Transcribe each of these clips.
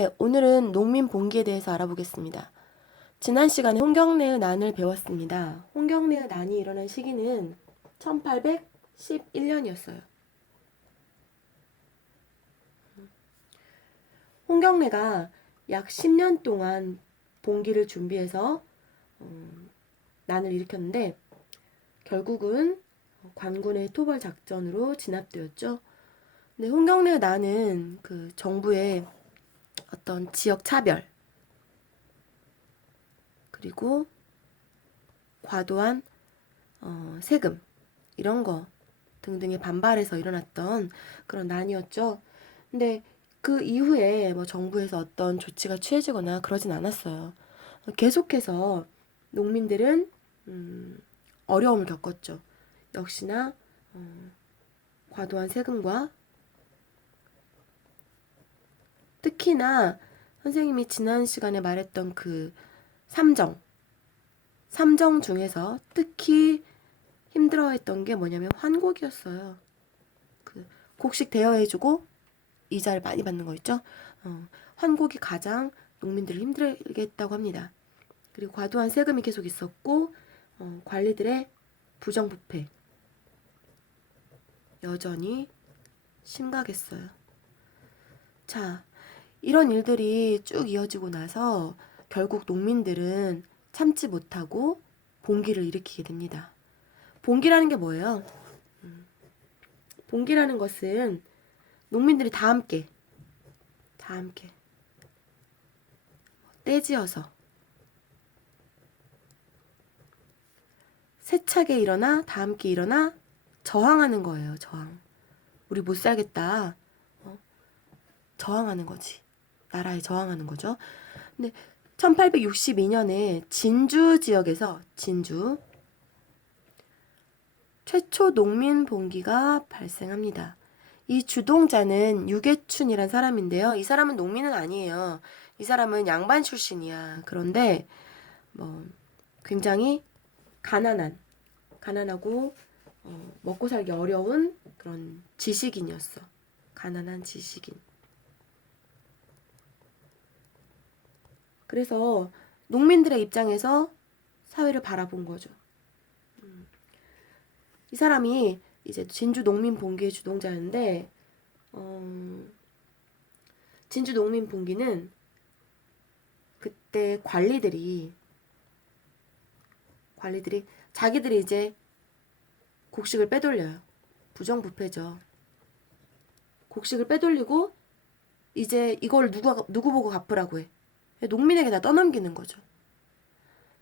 네, 오늘은 농민 봉기에 대해서 알아보겠습니다. 지난 시간에 홍경래의 난을 배웠습니다. 홍경래의 난이 일어난 시기는 1811년이었어요. 홍경래가 약 10년 동안 봉기를 준비해서 난을 일으켰는데 결국은 관군의 토벌 작전으로 진압되었죠. 근데 홍경래의 난은 그 정부의 어떤 지역 차별 그리고 과도한 세금 이런 거 등등에 반발해서 일어났던 그런 난이었죠. 근데 그 이후에 뭐 정부에서 어떤 조치가 취해지거나 그러진 않았어요. 계속해서 농민들은 어려움을 겪었죠. 역시나 과도한 세금과 특히나 선생님이 지난 시간에 말했던 그 삼정 중에서 특히 힘들어했던 게 뭐냐면 환곡이었어요. 그 곡식 대여해주고 이자를 많이 받는 거 있죠. 환곡이 가장 농민들을 힘들게 했다고 합니다. 그리고 과도한 세금이 계속 있었고 관리들의 부정부패 여전히 심각했어요. 자, 이런 일들이 쭉 이어지고 나서 결국 농민들은 참지 못하고 봉기를 일으키게 됩니다. 봉기라는 게 뭐예요? 봉기라는 것은 농민들이 다 함께 떼지어서 세차게 일어나 다 함께 일어나 저항하는 거예요. 저항. 우리 못 살겠다. 저항하는 거지. 나라에 저항하는 거죠. 근데 1862년에 진주 지역에서 최초 농민 봉기가 발생합니다. 이 주동자는 유계춘이란 사람인데요. 이 사람은 농민은 아니에요. 이 사람은 양반 출신이야. 그런데 뭐 굉장히 가난하고 먹고 살기 어려운 그런 지식인이었어. 가난한 지식인. 그래서 농민들의 입장에서 사회를 바라본 거죠. 이 사람이 이제 진주 농민 봉기의 주동자였는데 진주 농민 봉기는 그때 관리들이 자기들이 이제 곡식을 빼돌려요. 부정부패죠. 곡식을 빼돌리고 이제 이걸 누구 보고 갚으라고 해. 농민에게 다 떠넘기는 거죠.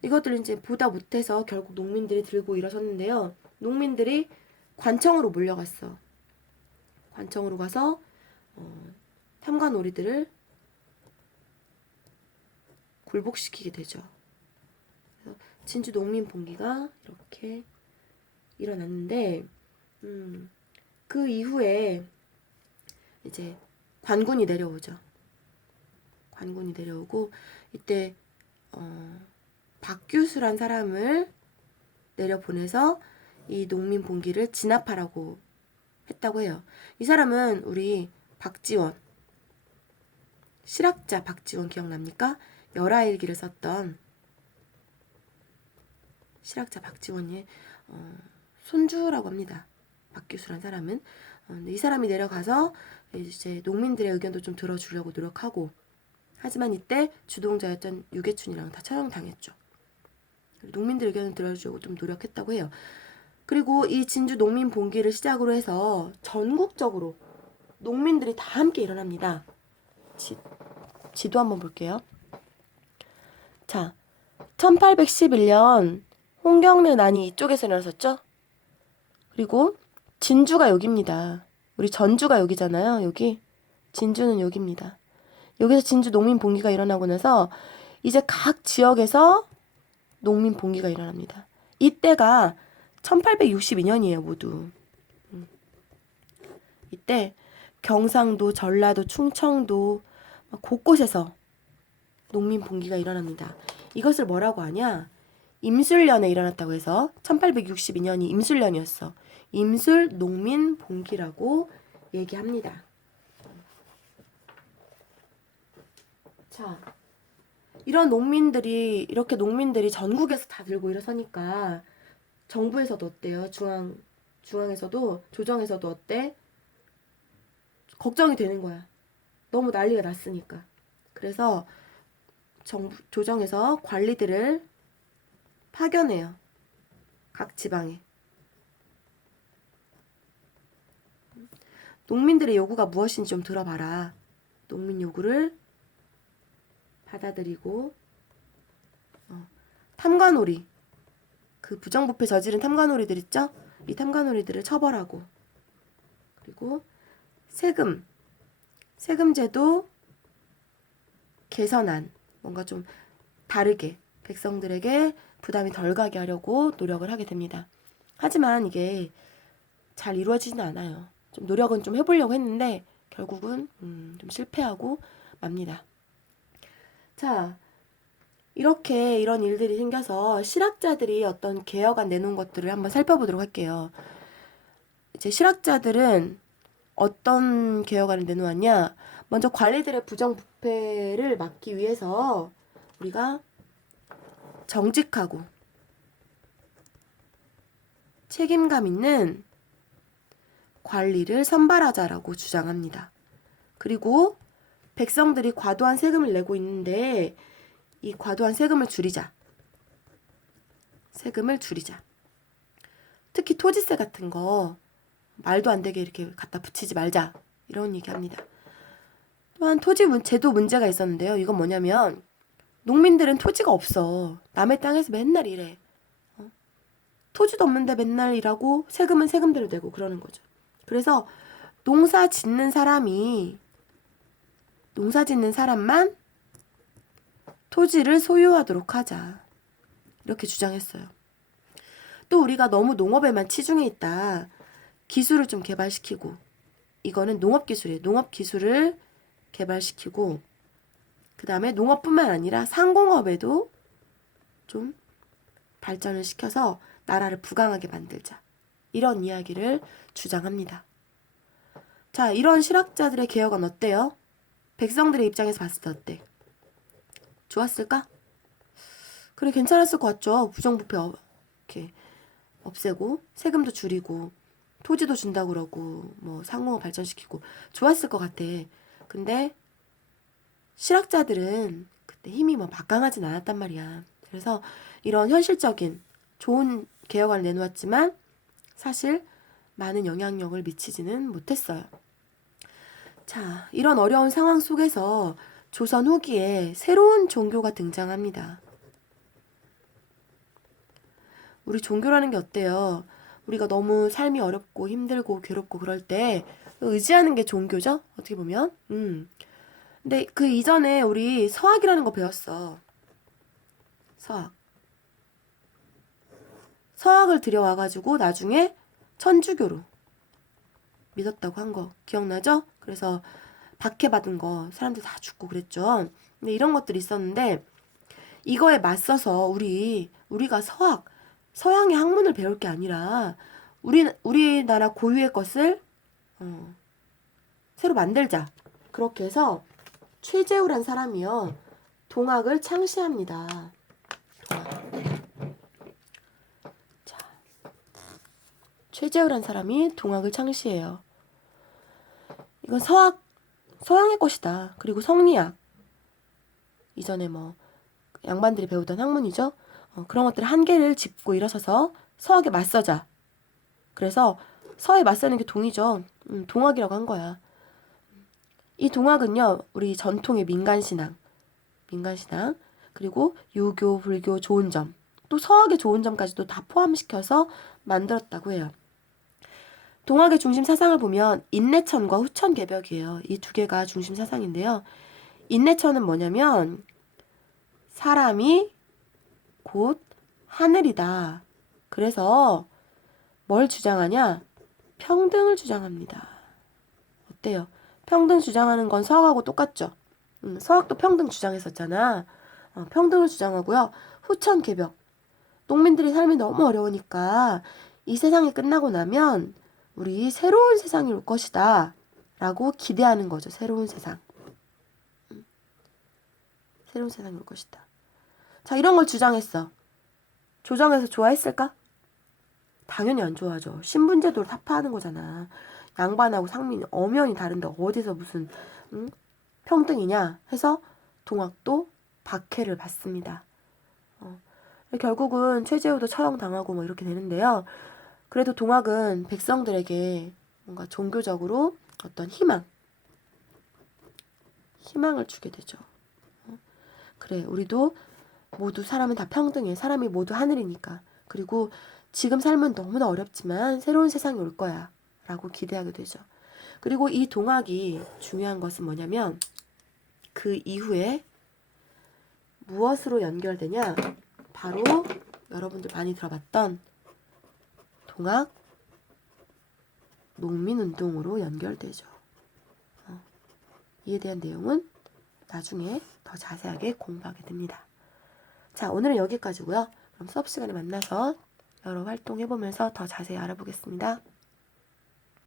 이것들을 이제 보다 못해서 결국 농민들이 들고 일어섰는데요. 농민들이 관청으로 몰려갔어. 관청으로 가서 탐관오리들을 굴복시키게 되죠. 그래서 진주 농민 봉기가 이렇게 일어났는데 그 이후에 이제 관군이 내려오죠. 관군이 내려오고 이때 박규수란 사람을 내려보내서 이 농민 봉기를 진압하라고 했다고 해요. 이 사람은 우리 박지원, 실학자 박지원 기억납니까? 열하일기를 썼던 실학자 박지원의 손주라고 합니다. 박규수란 사람은. 이 사람이 내려가서 이제 농민들의 의견도 좀 들어주려고 노력하고 하지만 이때 주동자였던 유계춘이랑 다 처형당했죠. 농민들 의견을 들어주려고 좀 노력했다고 해요. 그리고 이 진주 농민 봉기를 시작으로 해서 전국적으로 농민들이 다 함께 일어납니다. 지도 한번 볼게요. 자, 1811년 홍경래 난이 이쪽에서 일어났었죠? 그리고 진주가 여기입니다. 우리 전주가 여기잖아요. 여기. 진주는 여기입니다. 여기서 진주 농민 봉기가 일어나고 나서 이제 각 지역에서 농민 봉기가 일어납니다. 이때가 1862년이에요, 모두. 이때 경상도, 전라도, 충청도 곳곳에서 농민 봉기가 일어납니다. 이것을 뭐라고 하냐? 임술년에 일어났다고 해서 1862년이 임술년이었어. 임술 농민 봉기라고 얘기합니다. 자, 이런 농민들이 이렇게 농민들이 전국에서 다 들고 일어서니까 정부에서도 어때요? 중앙에서도 조정에서도 어때? 걱정이 되는 거야. 너무 난리가 났으니까. 그래서 조정에서 관리들을 파견해요. 각 지방에. 농민들의 요구가 무엇인지 좀 들어봐라. 농민 요구를 받아들이고 탐관오리, 그 부정부패 저지른 탐관오리들 있죠? 이 탐관오리들을 처벌하고, 그리고 세금제도 개선안, 뭔가 좀 다르게 백성들에게 부담이 덜 가게 하려고 노력을 하게 됩니다. 하지만 이게 잘 이루어지지는 않아요. 좀 노력은 좀 해보려고 했는데 결국은 좀 실패하고 맙니다. 자, 이렇게 이런 일들이 생겨서 실학자들이 어떤 개혁안 내놓은 것들을 한번 살펴보도록 할게요. 이제 실학자들은 어떤 개혁안을 내놓았냐? 먼저 관리들의 부정부패를 막기 위해서 우리가 정직하고 책임감 있는 관리를 선발하자라고 주장합니다. 그리고 백성들이 과도한 세금을 내고 있는데 이 과도한 세금을 줄이자. 세금을 줄이자. 특히 토지세 같은 거 말도 안 되게 이렇게 갖다 붙이지 말자. 이런 얘기합니다. 또한 제도 문제가 있었는데요. 이건 뭐냐면 농민들은 토지가 없어. 남의 땅에서 맨날 일해. 토지도 없는데 맨날 일하고 세금은 세금대로 내고 그러는 거죠. 그래서 농사 짓는 사람만 토지를 소유하도록 하자. 이렇게 주장했어요. 또 우리가 너무 농업에만 치중해 있다. 기술을 좀 개발시키고, 이거는 농업기술이에요. 농업기술을 개발시키고, 그 다음에 농업뿐만 아니라 상공업에도 좀 발전을 시켜서 나라를 부강하게 만들자. 이런 이야기를 주장합니다. 자, 이런 실학자들의 개혁은 어때요? 백성들의 입장에서 봤을 때 어때? 좋았을까? 그래, 괜찮았을 것 같죠? 부정부패 이렇게 없애고 세금도 줄이고 토지도 준다고 그러고 뭐 상공업 발전시키고 좋았을 것 같아. 근데 실학자들은 그때 힘이 뭐 막강하진 않았단 말이야. 그래서 이런 현실적인 좋은 개혁안을 내놓았지만 사실 많은 영향력을 미치지는 못했어요. 자, 이런 어려운 상황 속에서 조선 후기에 새로운 종교가 등장합니다. 우리 종교라는 게 어때요? 우리가 너무 삶이 어렵고 힘들고 괴롭고 그럴 때 의지하는 게 종교죠? 어떻게 보면. 근데 그 이전에 우리 서학이라는 거 배웠어. 서학. 서학을 들여와가지고 나중에 천주교로 믿었다고 한 거 기억나죠? 그래서 박해받은 거 사람들 다 죽고 그랬죠. 근데 이런 것들이 있었는데 이거에 맞서서 우리가 서양의 학문을 배울 게 아니라 우리나라 고유의 것을 새로 만들자. 그렇게 해서 최재우란 사람이요. 동학을 창시합니다. 자, 최재우란 사람이 동학을 창시해요. 이건 서양의 것이다. 그리고 성리학. 이전에 뭐 양반들이 배우던 학문이죠. 그런 것들 한계를 짚고 일어서서 서학에 맞서자. 그래서 서에 맞서는 게 동이죠. 동학이라고 한 거야. 이 동학은요, 우리 전통의 민간신앙, 그리고 유교, 불교 좋은 점, 또 서학의 좋은 점까지도 다 포함시켜서 만들었다고 해요. 동학의 중심 사상을 보면 인내천과 후천개벽이에요. 이 두 개가 중심 사상인데요. 인내천은 뭐냐면 사람이 곧 하늘이다. 그래서 뭘 주장하냐? 평등을 주장합니다. 어때요? 평등 주장하는 건 서학하고 똑같죠? 서학도 평등 주장했었잖아. 평등을 주장하고요. 후천개벽. 농민들이 삶이 너무 어려우니까 이 세상이 끝나고 나면 우리 새로운 세상이 올 것이다. 라고 기대하는 거죠. 새로운 세상. 새로운 세상이 올 것이다. 자, 이런 걸 주장했어. 조정에서 좋아했을까? 당연히 안 좋아하죠. 신분제도를 타파하는 거잖아. 양반하고 상민이 엄연히 다른데 어디서 무슨 평등이냐 해서 동학도 박해를 받습니다. 결국은 최재우도 처형당하고 뭐 이렇게 되는데요. 그래도 동학은 백성들에게 뭔가 종교적으로 어떤 희망을 주게 되죠. 그래, 우리도 모두 사람은 다 평등해. 사람이 모두 하늘이니까. 그리고 지금 삶은 너무나 어렵지만 새로운 세상이 올 거야 라고 기대하게 되죠. 그리고 이 동학이 중요한 것은 뭐냐면 그 이후에 무엇으로 연결되냐? 바로 여러분들 많이 들어봤던 동학 농민운동으로 연결되죠. 이에 대한 내용은 나중에 더 자세하게 공부하게 됩니다. 자, 오늘은 여기까지고요. 그럼 수업 시간에 만나서 여러 활동해보면서 더 자세히 알아보겠습니다.